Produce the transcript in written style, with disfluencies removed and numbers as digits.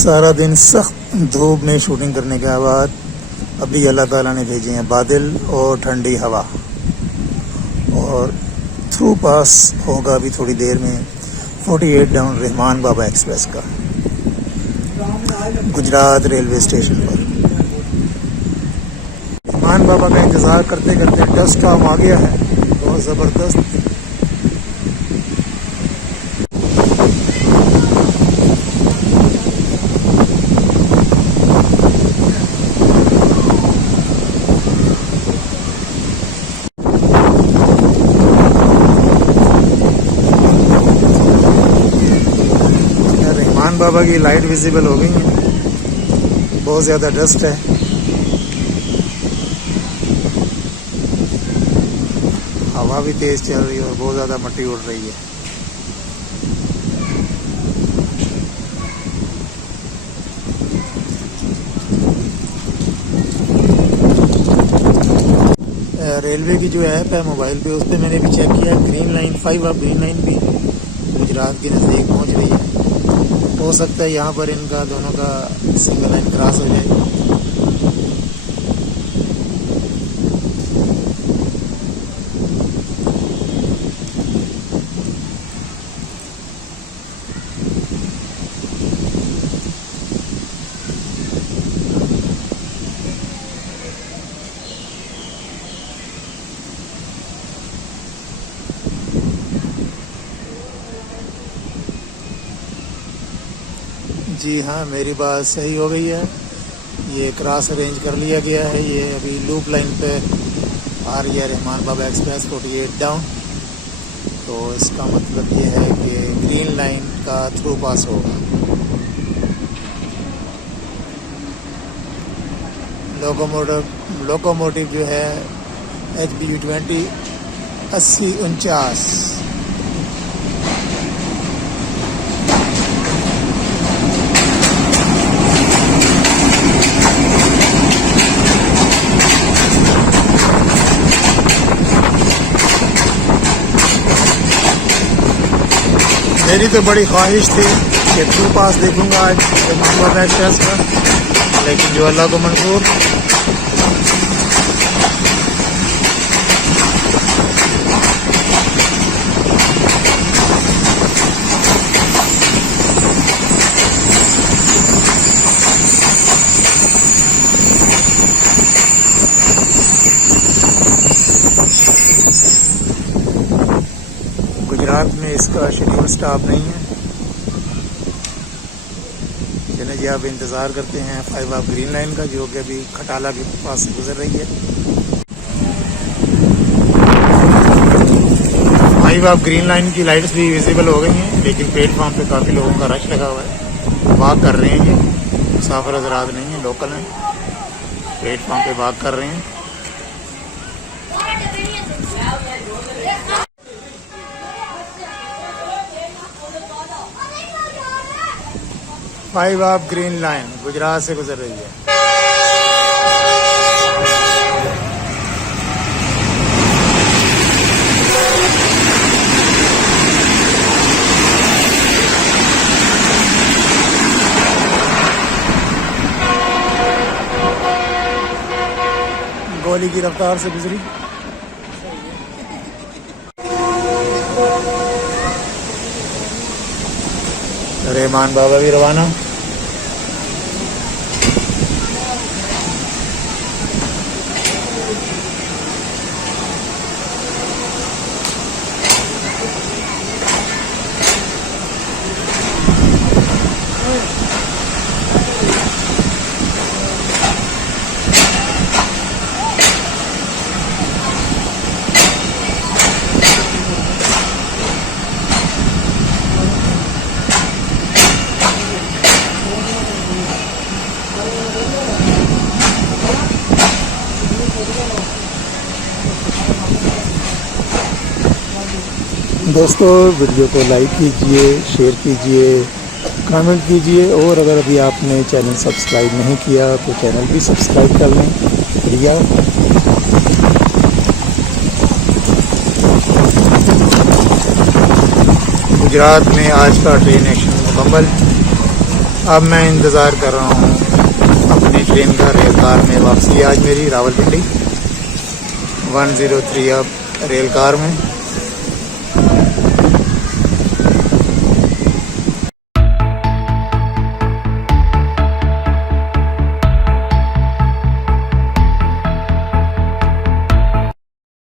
सारा दिन सख्त धूप में शूटिंग करने के बाद अभी अल्लाह ताला ने भेजे हैं बादल और ठंडी हवा, और थ्रू पास होगा अभी थोड़ी देर में 48 डाउन रहमान बाबा एक्सप्रेस का गुजरात रेलवे स्टेशन पर। रहमान बाबा का इंतज़ार करते करते डस्ट स्टॉर्म आ गया है, बहुत ज़बरदस्त। रहमान बाबा की लाइट विजिबल हो गई है, बहुत ज़्यादा डस्ट है। हवा भी तेज़ चल रही है और बहुत ज़्यादा मिट्टी उड़ रही है। रेलवे की जो ऐप है मोबाइल पे, उस पर मैंने भी चेक किया, ग्रीन लाइन 5 अब ग्रीन लाइन भी गुजरात के नज़दीक पहुंच रही है। हो सकता है यहाँ पर इनका दोनों का सिंगल लाइन क्रॉस हो जाए। जी हाँ, मेरी बात सही हो गई है, ये क्रॉस अरेंज कर लिया गया है। ये अभी लूप लाइन पे आ रही है रहमान बाबा एक्सप्रेस 48 डाउन। तो इसका मतलब ये है कि ग्रीन लाइन का थ्रू पास होगा। लोकोमोटिव जो है HBU20 8049। मेरी तो बड़ी ख्वाहिश थी कि थ्रू पास देखूंगा आज रहमान बाबा एक्सप्रेस का, लेकिन जो अल्लाह को मंजूर। गुजरात में इसका शेड्यूल स्टॉप नहीं है। चलिए जी, आप इंतज़ार करते हैं 5 आप ग्रीन लाइन का, जो कि अभी खटाला के पास से गुजर रही है। 5 आप ग्रीन लाइन की लाइट्स भी विजिबल हो गई हैं, लेकिन प्लेटफॉर्म पे काफ़ी लोगों का रश लगा हुआ है। वॉक कर रहे हैं, ये मुसाफिर हज़रात नहीं है, लोकल हैं, प्लेटफॉर्म पे वॉक कर रहे हैं। फाइव आप ग्रीन लाइन गुजरात से गुजर रही है। गोली की रफ्तार से गुजरी। रहमान बाबा भी रवाना। दोस्तों, वीडियो को लाइक कीजिए, शेयर कीजिए, कमेंट कीजिए, और अगर अभी आपने चैनल सब्सक्राइब नहीं किया तो चैनल भी सब्सक्राइब कर लें। शुक्रिया। गुजरात में आज का ट्रेन एक्शन मुकम्मल। अब मैं इंतज़ार कर रहा हूँ अपनी ट्रेन का, रेल कार में वापसी आज मेरी रावलपिंडी 103 अब रेल कार में।